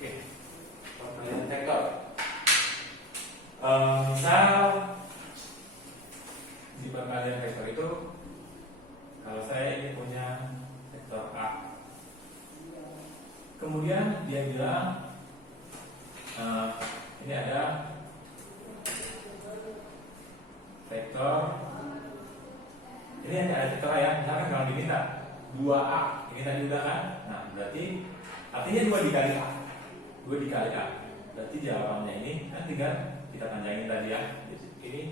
Oke, perkalian vektor. Misal di perkalian vektor itu, kalau saya ini punya vektor A, kemudian dia bilang ini ada vektor, ini ada vektor A ya, misalkan kalau diminta 2A, ini tadi udah kan? Nah, berarti artinya 2 dikali A, 2 dikali A, berarti jawabannya ini kan tinggal kita panjangin tadi ya, ini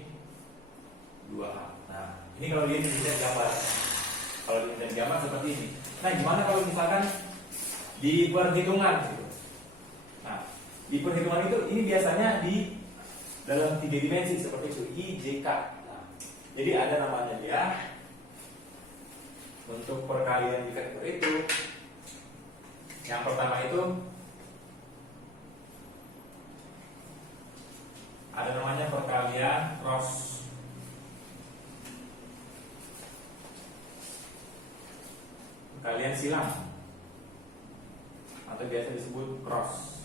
2A. Nah, ini kalau dia bisa gambar, kalau dia bisa gambar seperti ini. Nah, gimana kalau misalkan di perhitungan gitu? Nah, di perhitungan itu ini biasanya di dalam 3 dimensi seperti itu, I, J, K. Nah, jadi ada namanya dia untuk perkalian di vektor itu. Yang pertama itu ada namanya perkalian cross. Perkalian silang atau biasa disebut cross.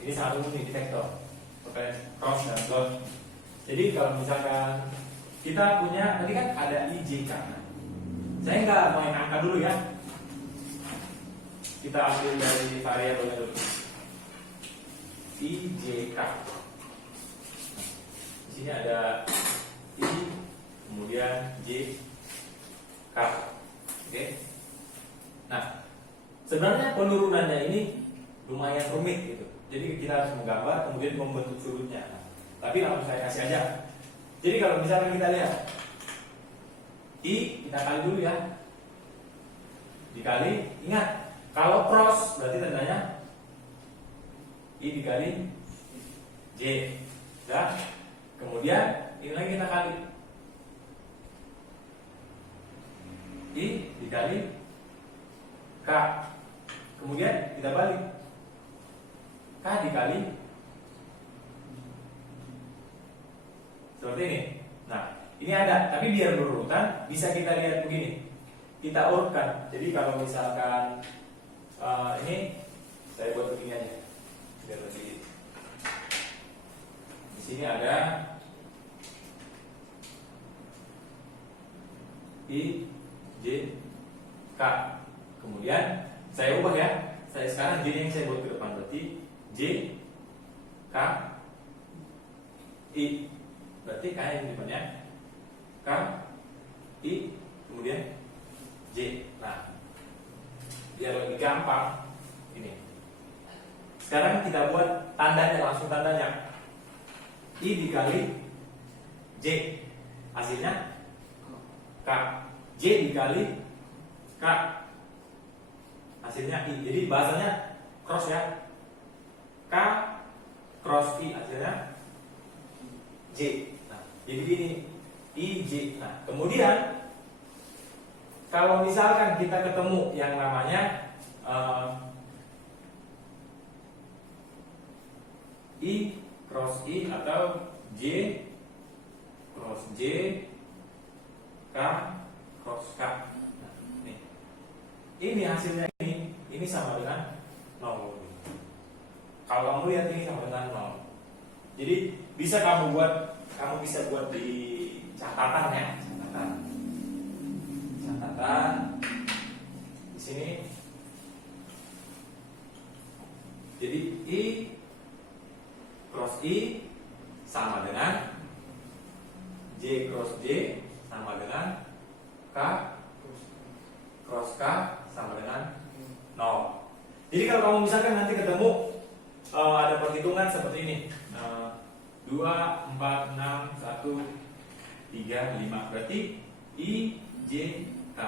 Ini sangat umum di vektor, perkalian cross dan dot. Jadi kalau misalkan kita punya tadi kan ada IJK, saya nggak main angka dulu ya, kita ambil dari variabelnya dulu, IJK. Di sini ada I, kemudian J, K. Oke. Nah, sebenarnya penurunannya ini lumayan rumit gitu. Jadi kita harus menggambar kemudian membentuk sudutnya. Tapi langsung saya kasih aja. Jadi kalau misalnya kita lihat I, kita kali dulu ya. Dikali, ingat kalau cross berarti tandanya I dikali J. Ya. Kemudian ini lagi kita kali I dikali K. Kemudian kita balik K dikali seperti ini. Nah, ini ada, tapi biar berurutan bisa kita lihat begini. Kita urutkan. Jadi kalau misalkan ini saya buat begini aja. Biar lebih. Di sini ada I, J, K. Kemudian saya ubah ya. Saya sekarang J yang saya buat ke depan berarti J, K, I. Berarti K yang di depannya K, I, kemudian J. Nah, biar lebih gampang ini. Sekarang kita buat tandanya, langsung tandanya I dikali J, hasilnya K. J dikali K, hasilnya I. Jadi bahasanya cross ya. K cross I, hasilnya J. Nah, jadi gini I, J. Nah, kemudian kalau misalkan kita ketemu yang namanya I cross I atau J cross J, K cross K. Nah, ini hasilnya ini sama dengan 0. Kalau kamu lihat ini sama dengan 0. Jadi bisa kamu bisa buat di catatan ya, catatan di sini. Jadi I cross I sama dengan J cross J sama dengan K cross K sama dengan 0. Jadi kalau kamu misalkan nanti ketemu ada perhitungan seperti ini, 2, 4, 6, 1, 3, 5, berarti I, J, K,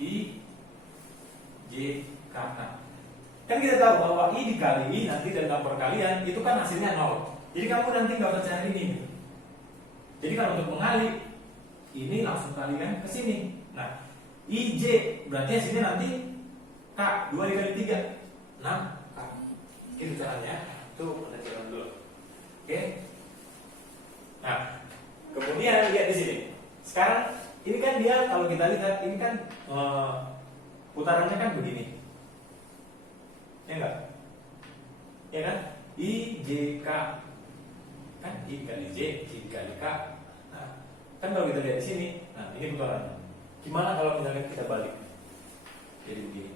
I, J, K. Kan kita tahu bahwa I dikali I nanti dalam perkalian itu kan hasilnya 0. Jadi kamu nanti nggak usah cari ini. Jadi kalau untuk mengali ini langsung kalikan ke sini. Nah, I, J berarti hasilnya nanti K, 2 dikali 3, 6 K. Gitu caranya. Itu pelajaran dulu. Oke. Nah, kemudian lihat di sini. Sekarang ini kan dia kalau kita lihat ini kan putarannya kan begini. ya enggak? Ya kan? I, J, K. Kan I dikali J, J dikali K. Nah, kan kalau kita lihat di sini, nah ini putarannya. Gimana kalau misalnya kita balik? Jadi begini.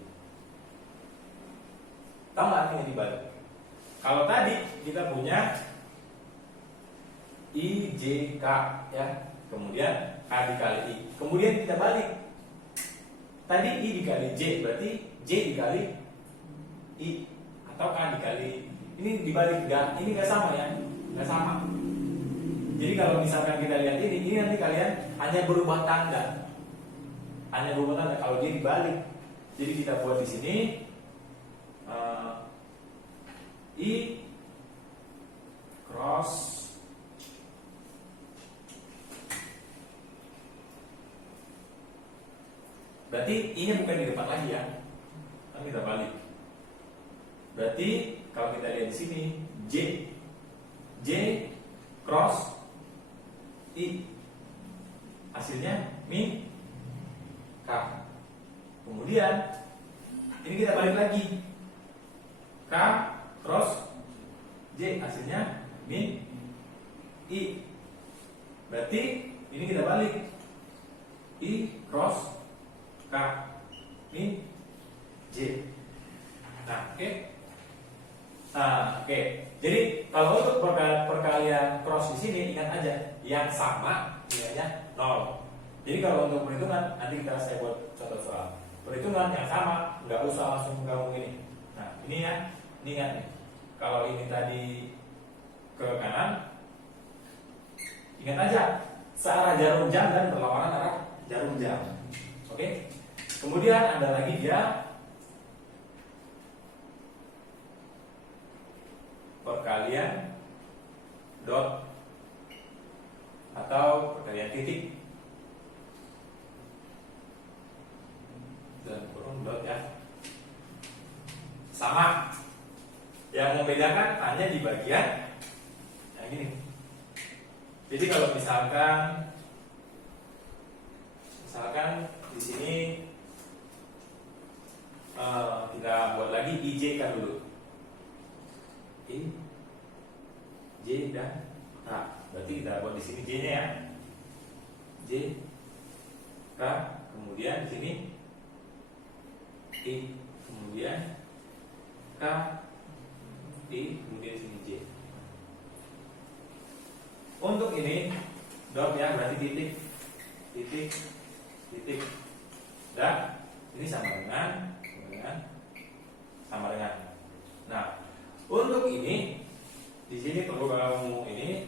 Tahu nggak artinya dibalik? Kalau tadi kita punya I, J, K, ya. Kemudian K dikali I. Kemudian kita balik. Tadi I dikali J, berarti J dikali I. Atau K dikali. Ini dibalik, enggak? Ini nggak sama ya? Nggak sama. Jadi kalau misalkan kita lihat ini nanti kalian hanya berubah tanda. Hanya berubah tanda. Kalau dia dibalik. Jadi kita buat di sini I cross berarti I-nya bukan di depan lagi ya. Kan kita balik. Berarti kalau kita lihat di sini J cross I. Hasilnya min K. Kemudian ini kita balik lagi. K cross J, hasilnya min I. Berarti ini kita balik. I cross K min J. Nah, oke. Nah, oke. Jadi kalau untuk perkalian cross di sini ingat aja yang sama nilainya 0. Jadi kalau untuk perhitungan nanti saya buat contoh soal. Perhitungan yang sama nggak usah langsung gabung ini. Nah, ini ya, ini ingat nih. Kalau ini tadi ke kanan, ingat aja searah jarum jam dan berlawanan arah jarum jam. Oke. Kemudian ada lagi dia perkalian dot atau perkalian titik dan kurung dot ya, sama. Yang membedakan hanya di bagian yang ini. Jadi kalau misalkan di sini kita buat lagi IJ kan dulu. I, J dan K. Berarti kita buat di sini J-nya ya. J, K, kemudian di sini I, kemudian K, I, kemudian di sini J. Untuk ini dot ya, berarti titik, titik, titik. Dan ini sama dengan. Nah, untuk ini di sini perlu kamu ini.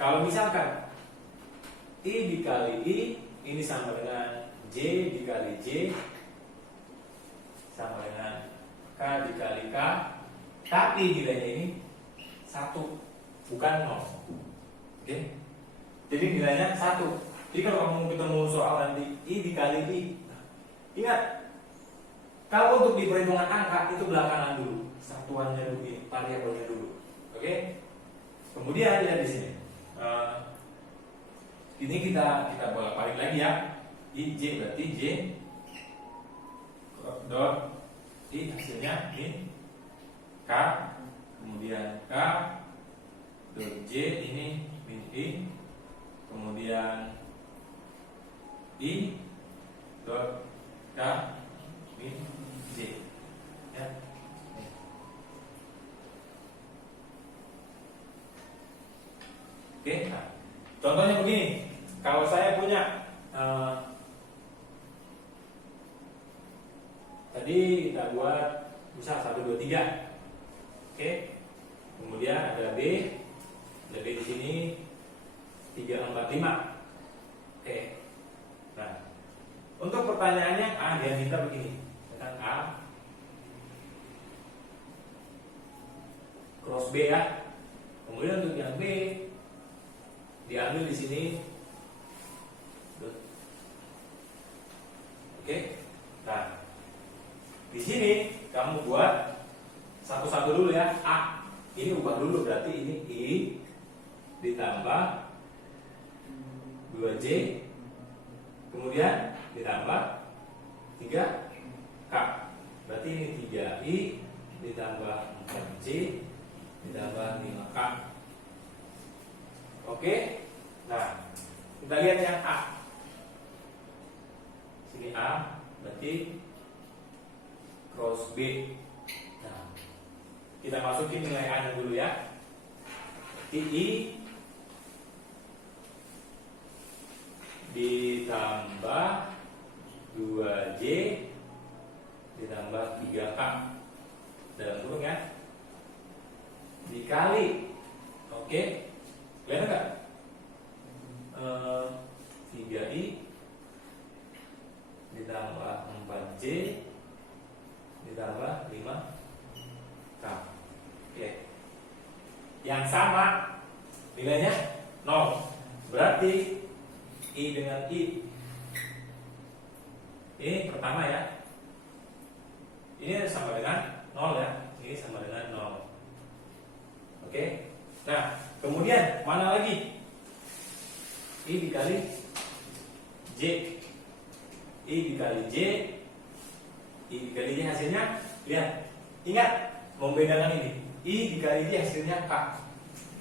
Kalau misalkan I dikali I ini sama dengan J dikali J sama dengan K dikali K, tapi nilainya ini 1 bukan 0. Oke? Jadi nilainya 1. Jadi kalau kamu ketemu soal nanti I dikali I, ingat kalau untuk di perhitungan angka itu belakangan dulu, satuannya dulu, variabelnya dulu. Oke? Kemudian lihat di sini. Ini kita bolak-balik lagi ya. I J berarti J dot I, hasilnya min K, kemudian K dot J ini min I, kemudian I dot K min J ya. Oke, nah, contohnya begini. Kalau saya punya tadi kita buat misal 1, 2, 3. Oke. Kemudian ada B. Ada B di sini 3, 4, 5. Oke. Nah, untuk pertanyaannya dia minta begini. Tentang A cross B ya. Kemudian untuk yang B diambil di sini. Oke. Nah, di sini kamu buat satu-satu dulu ya. A ini ubah dulu, berarti ini I ditambah 2J kemudian ditambah 3K. Berarti ini 3I ditambah 4J ditambah 5K. Oke. Nah, kita lihat yang A. Sini A, berarti cross B. Nah, kita masukin nilai A-nya dulu ya. I ditambah 2J ditambah 3K dalam kurung ya, dikali, oke, kelihatan nggak? 3I ditambah 4J ditambah 5K. Oke, yang sama nilainya 0, berarti I dengan I ini pertama ya, ini sama dengan 0 ya, ini sama dengan 0. Oke, nah kemudian mana lagi? I dikali J, I dikali J, I dikali J hasilnya, lihat, ingat membedakan ini, I dikali J hasilnya K.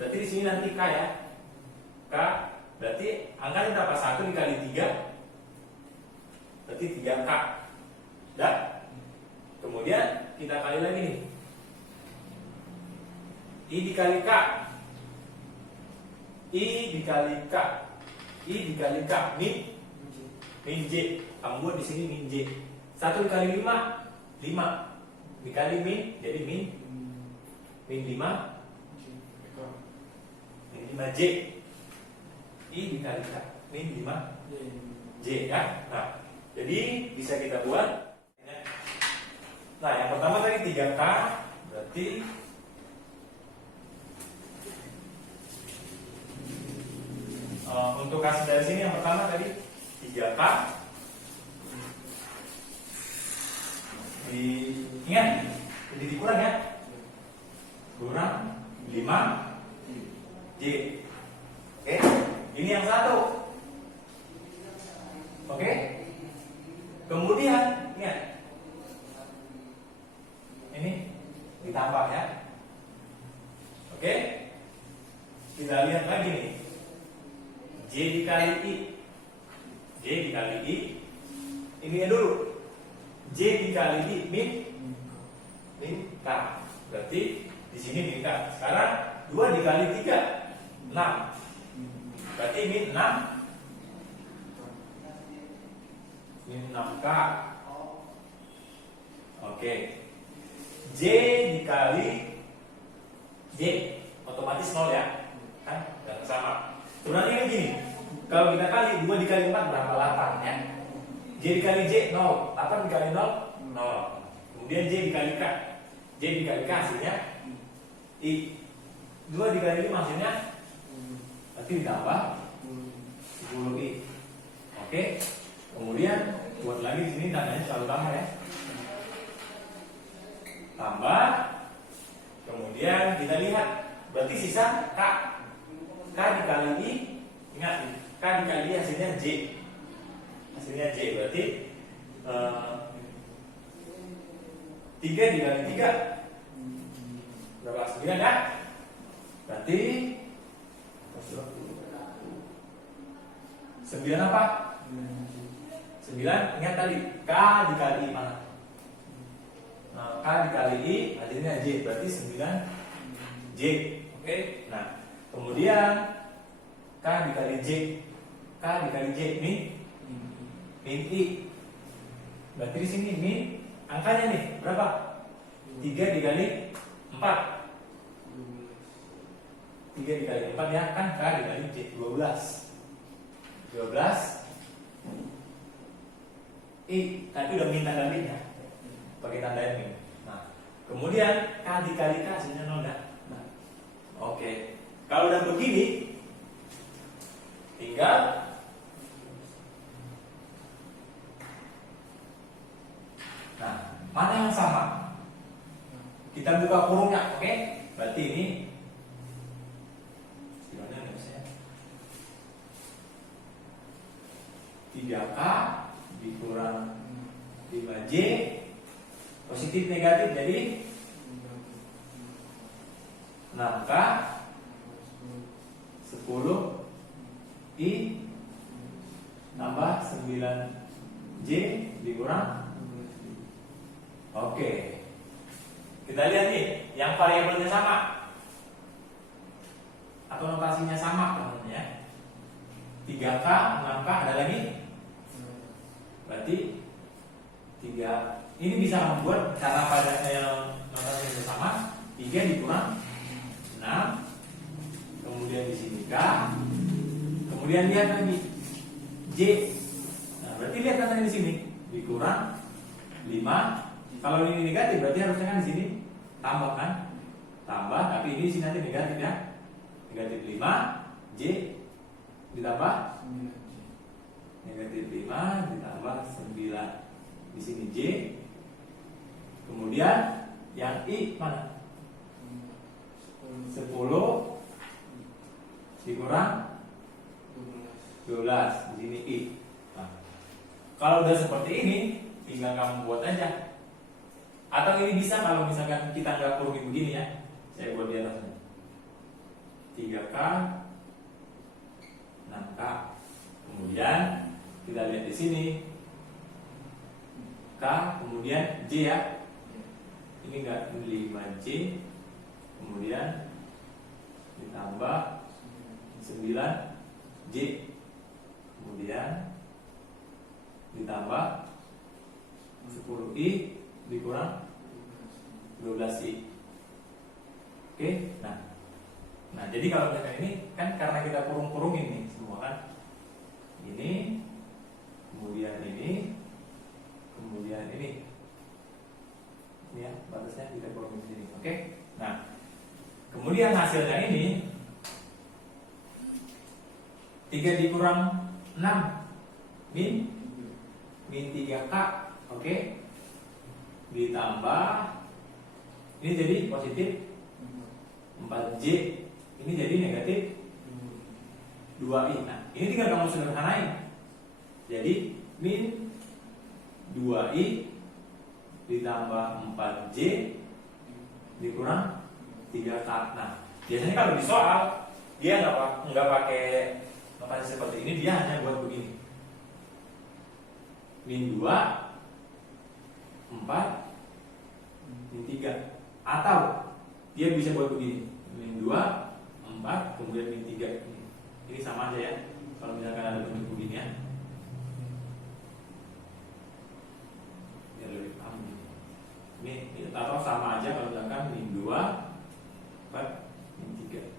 Berarti di sini nanti K ya, K berarti angkanya berapa? 1 dikali 3 berarti 3K. Dan kemudian kita kali lagi nih, I dikali K, I dikali K, I dikali K, min J. Kamu buat di sini min J. 1 dikali 5, 5 dikali min, jadi min 5J. I dikali K, min 5J ya. Nah, jadi bisa kita buat. Nah, yang pertama tadi 3K, berarti untuk hasil dari sini yang pertama tadi 3K. Ingat, jadi dikurang ya, kurang 5J. Oke, ini yang satu. Oke, kemudian ingat, ini ditambah ya. Oke, kita lihat lagi nih, J dikali I, J dikali I, ini dulu, J dikali I min K, berarti di sini min K. Sekarang 2 dikali 3 6, berarti min 6K. Oke, J dikali J otomatis 0 ya, kan? Dan sama. Sebenarnya ini gini, kalau kita kali 2 dikali 4 berapa? 8 ya. J dikali J 0, 8 dikali 0 0. Kemudian J dikali K, J dikali K hasilnya I. 2 dikali 5 hasilnya nanti ditambah 10I. Oke. Kemudian buat lagi di sini tandanya selalu tambah ya. Tambah. Kemudian kita lihat, berarti sisa K. K dikali I, ingat K dikali I hasilnya J. Hasilnya J berarti 3 dikali 3 berapa? 9 ya. Berarti 9 apa? 9, ingat tadi K dikali I mana? K dikali I hasilnya J, berarti 9J. Oke. Nah, kemudian K dikali J, K dikali J min I. Berarti di sini min angkanya nih berapa? 3 dikali 4. 3 dikali 4 ya, kan K dikali J 12. 12 I, tapi udah minta tanda ya, pakai tanda min. Nah, kemudian K dikali K hasilnya 0 dah. Nah, oke. Kalau udah begini, tinggal mana yang sama? Kita buka kurungnya, oke? Berarti ini gimana nih saya? 3K dikurang 5J, posisi positif negatif jadi 6K 10 I tambah 9J dikurang. Oke, kita lihat nih yang variabelnya sama atau notasinya sama teman-teman ya. 3K 6K ada lagi, berarti 3 ini bisa membuat cara pada notasinya sama. 3 dikurang 6, kemudian di sini K, kemudian lihat lagi J. Nah, berarti lihat katanya di sini dikurang 5. Kalau ini negatif berarti harusnya kan di sini tambah kan? Tambah, tapi ini di sini nanti negatif ya. Negatif 5 J ditambah negatif 5 ditambah 9. Di sini J. Kemudian yang I mana? 10 dikurang 12, di sini I. Nah, kalau udah seperti ini, tinggal kamu buat aja. Atau ini bisa kalau misalkan kita nggak kurungin begini ya. Saya buat di atasnya. 3K 6K. Kemudian kita lihat di sini K, kemudian J ya. Ini enggak 5J. Kemudian ditambah 9J. Kemudian ditambah 10I dikurang 12I. Oke, nah jadi kalau misalkan ini kan karena kita kurung-kurungin nih semua kan, ini, kemudian ini, kemudian ini ya batasnya kita kurungin di sini. Oke, nah kemudian hasilnya ini 3 dikurang 6 min 3K. Oke, ditambah ini jadi positif 4J, ini jadi negatif 2I. Nah ini tinggal kamu sederhanain, jadi min 2I ditambah 4J dikurang 3K. Nah biasanya kalau di soal dia nggak pakai notasi seperti ini, dia hanya buat begini, min 2 4 min 3, atau dia bisa buat begini, min 2 4 kemudian min 3. Ini sama aja ya kalau misalkan ada bentuk begini ya, biar lebih paham ini, atau sama aja kalau misalkan min 2 4 min 3.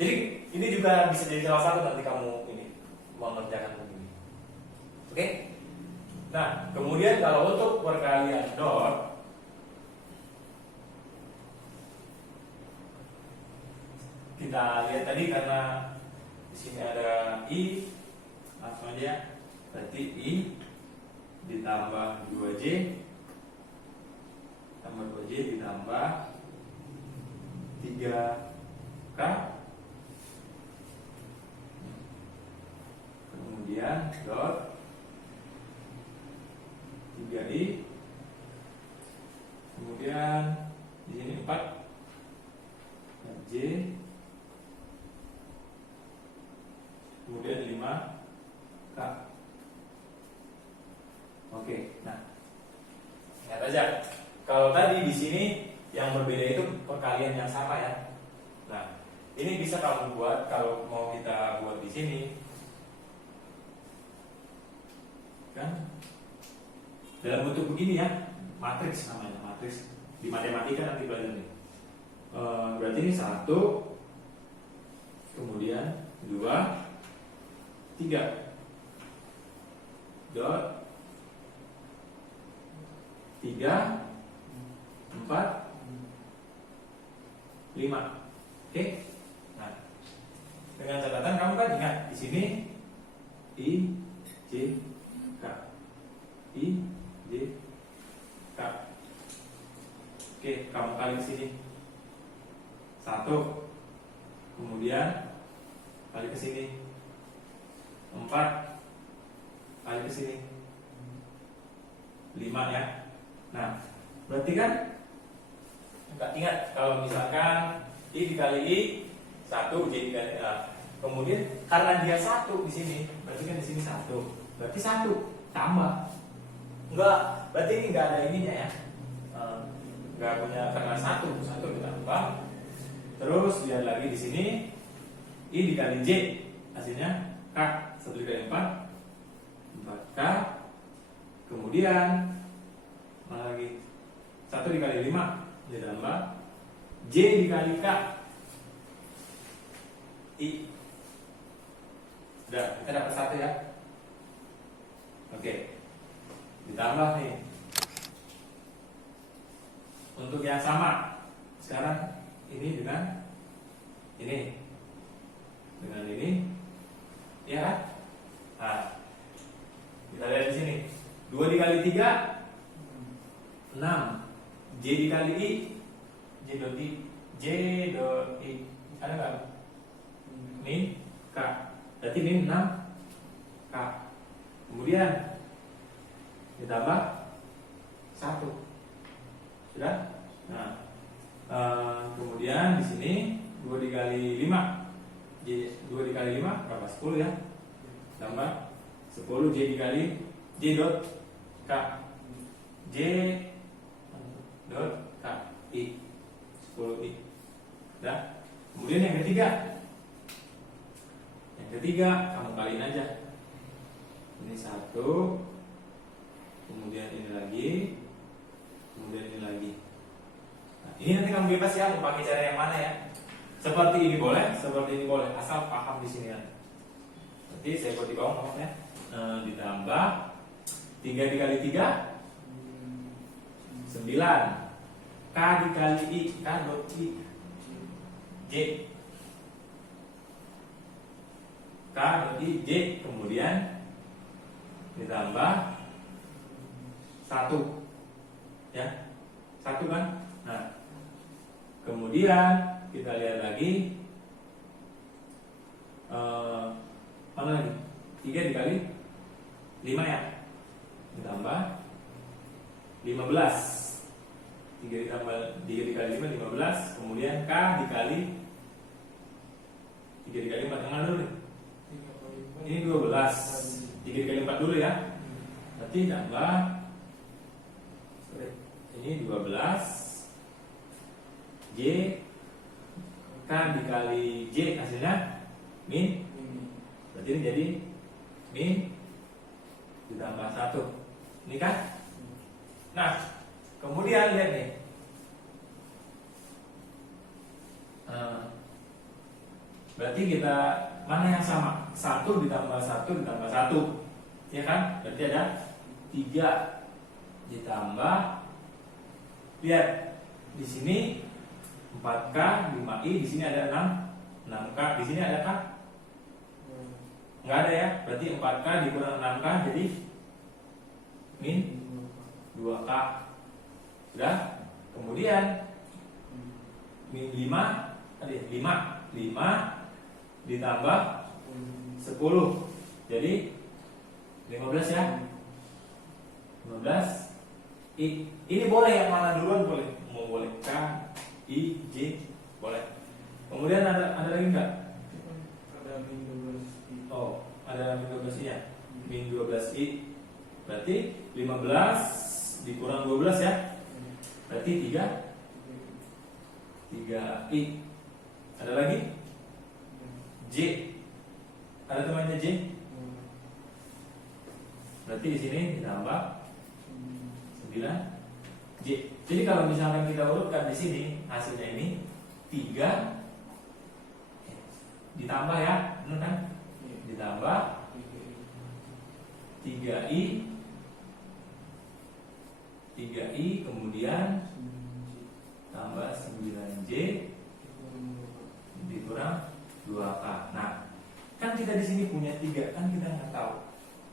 Jadi ini juga bisa jadi salah satu nanti kamu ini mengerjakan begini. Oke? Nah, kemudian kalau untuk perkalian dot, kita lihat tadi karena di sini ada I, langsung aja. Berarti I ditambah 2J tambah 2J ditambah 3K, kemudian dot 3I, kemudian di sini 4 J, kemudian 5K. Oke, nah ingat aja kalau tadi di sini yang berbeda itu perkalian yang sama ya. Nah ini bisa kamu buat kalau mau kita buat di sini kan dalam bentuk begini ya, matriks namanya, matriks di matematika nanti belajar nih. Berarti ini 1, kemudian 2, 3 dot 3 4 5. Oke. Nah, dengan catatan kamu kan ingat di sini I J K, I J K. Oke, kamu kali ke sini 1, kemudian kali ke sini 4, kali ke sini 5 ya. Nah, berarti kan nggak ingat kalau misalkan I dikali I 1, J dikali A. Kemudian karena dia 1 di sini, berarti kan di sini 1. Berarti 1 tambah. Enggak, berarti ini nggak ada ininya ya. Nggak punya karena 1 ditambah. Terus lihat lagi di sini I dikali J, hasilnya K. 1 dikali 4 4K. Kemudian mana lagi? 1 dikali 5 ditambah J dikali K I. Udah, kita dapat 1 ya. Oke. Ditambah nih. Untuk yang sama, sekarang ini dengan ini. Dengan ini. Ya kan? Nah, kita lihat di sini. 2 dikali 3 6. J dikali I J dot I J dot I ada nggak? Min K. Berarti min 6 K. Kemudian ditambah 1. Sudah? Nah, kemudian di sini 2 dikali 5 2 dikali 5 berapa? 10 ya. Tambah 10 J dikali J dot K J dot K I 10 I. Udah. Kemudian yang ketiga kamu kaliin aja. Ini 1, kemudian ini lagi, kemudian ini lagi. Nah, ini nanti kamu bebas ya mau pakai cara yang mana ya. Seperti ini boleh, seperti ini boleh, asal paham di sini ya. Nanti saya buat di bawah nomornya. Ditambah 3 dikali 3 9 K dikali I K dot I J K dot I J. Kemudian ditambah 1 ya, 1 kan. Nah, kemudian kita lihat lagi mana lagi? 3 dikali 5 ya, ditambah 15. 3 dikali 5 15. Kemudian K dikali 3 dikali 4 yang mana dulu nih? Ini 12. 3 dikali 4 dulu ya. Berarti tambah ini 12 J K dikali J hasilnya min. Berarti ini jadi min ditambah 1. Ini kan? Nah, kemudian lihat nih. Berarti kita mana yang sama? 1 ditambah 1 ditambah 1. Ya kan? Berarti ada 3 ditambah, lihat di sini 4K 5I, di sini ada 6K, di sini ada K? Enggak ada ya. Berarti 4K dikurang 6K jadi min 2K. Sudah? Kemudian min 5 tadi 5 ditambah 10 jadi 15 ya. 15 I. Ini boleh yang mana duluan boleh. Mau boleh K, I, J boleh. Kemudian ada lagi enggak? Ada min 12 I. Oh, ada min 12 I ya. Min 12 I. Berarti 15 dikurang 12 ya. Berarti 3 I. Ada lagi? J. Ada temannya J? Berarti di sini ditambah 9 J. Jadi kalau misalkan kita urutkan di sini hasilnya ini 3 ditambah ya, benar kan? Ditambah 3I kemudian tambah 9J dikurang 2K. Nah, kan kita di sini punya 3, kan kita nggak tahu.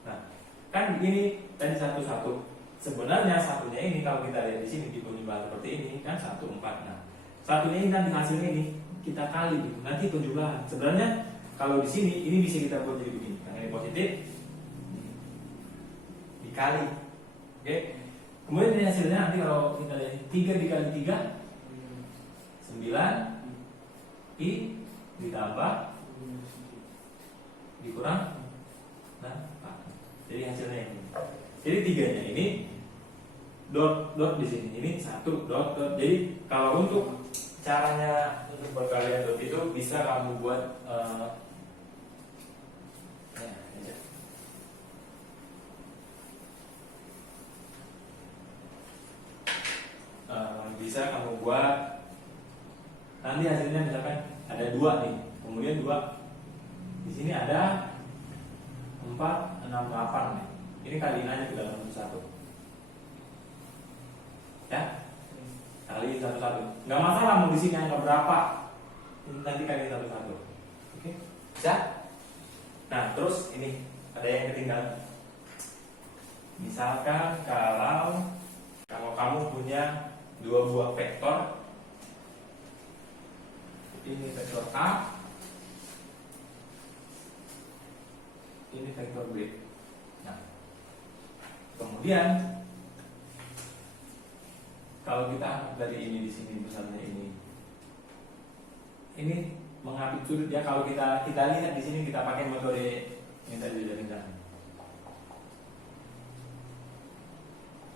Nah, kan ini tadi 1 1. Sebenarnya satunya ini kalau kita lihat di sini di penjumlahan seperti ini kan 1 4. Nah, satunya ini nanti hasilnya ini kita kali nanti penjumlahan. Sebenarnya kalau di sini ini bisa kita buat jadi begini. Yang ini positif dikali. Oke. Kemudian ini hasilnya nanti kalau kita lihat 3 dikali 3 9 I ditambah dikurang nah, jadi hasilnya ini. Jadi 3-nya ini dot di sini. Ini 1 dot. Jadi kalau untuk caranya untuk perkalian dot itu bisa kamu buat bisa kamu buat nanti hasilnya misalkan ada 2 nih, kemudian 2 di sini ada 4 6 8 nih. Ini kaliin aja ke dalam satu ya, kali satu-satu, nggak masalah mau di sini angka berapa, nanti kali satu-satu. Oke, bisa. Nah terus ini ada yang ketinggalan. Misalkan kalau kamu punya 2 buah vektor, ini vektor A, ini vektor B. Nah, kemudian kalau kita anggap dari ini di sini misalnya ini mengapit sudut ya. Kalau kita lihat di sini kita pakai metode yang tadi sudah kita.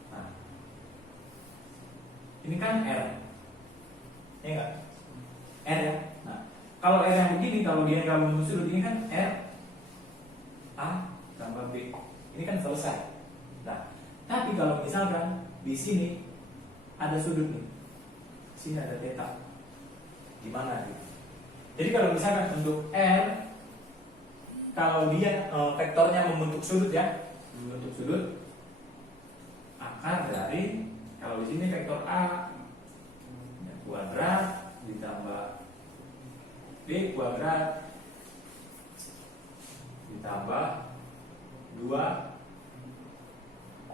Nah, ini kan R, ya enggak? R ya. Nah, kalau R yang begini, kalau dia nggak membentuk sudut, ini kan R A tambah B, ini kan selesai. Nah, tapi kalau misalkan di sini ada sudut nih, sini ada theta, gimana gitu? Jadi kalau misalkan untuk R, kalau dia vektornya membentuk sudut ya, membentuk sudut, akar dari kalau di sini vektor A kuadrat ditambah B kuadrat ditambah 2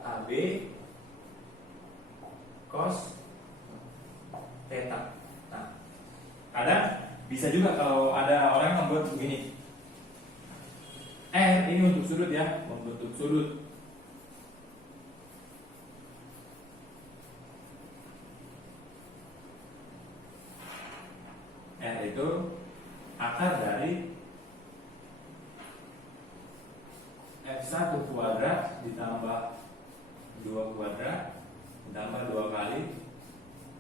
AB cos theta. Nah, kadang bisa juga kalau ada orang yang membuat begini, R ini untuk sudut ya, membentuk sudut. R itu akar dari F1 kuadrat ditambah 2 kuadrat ditambah 2 kali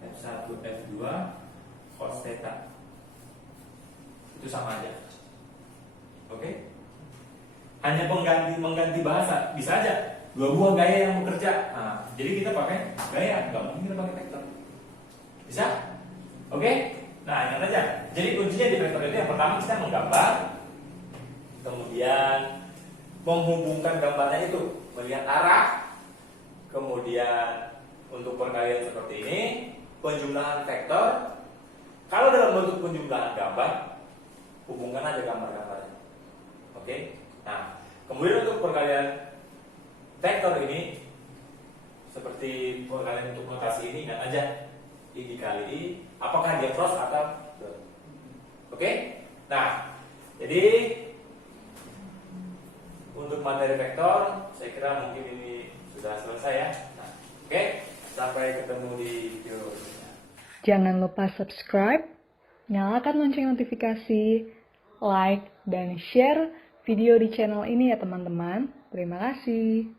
F1 F2 cos theta. Itu sama aja. Oke? Hanya mengganti bahasa. Bisa aja 2 buah gaya yang bekerja. Nah, jadi kita pakai gaya, nggak mungkin kita pakai vektor. Bisa? Oke? Nah, ingat aja. Jadi kuncinya di vektor itu yang pertama kita menggambar, kemudian menghubungkan gambarnya itu, melihat arah, kemudian untuk perkalian seperti ini, penjumlahan vektor. Kalau dalam bentuk penjumlahan gambar, hubungkan aja gambar-gambarnya. Oke? Nah, kemudian untuk perkalian vektor ini, seperti perkalian untuk notasi ini, ingat aja I dikali I, apakah dia cross atau dot. Oke? Nah, jadi untuk materi vektor, saya kira mungkin ini sudah selesai ya. Nah, oke, sampai ketemu di video berikutnya. Jangan lupa subscribe, nyalakan lonceng notifikasi, like, dan share video di channel ini ya teman-teman. Terima kasih.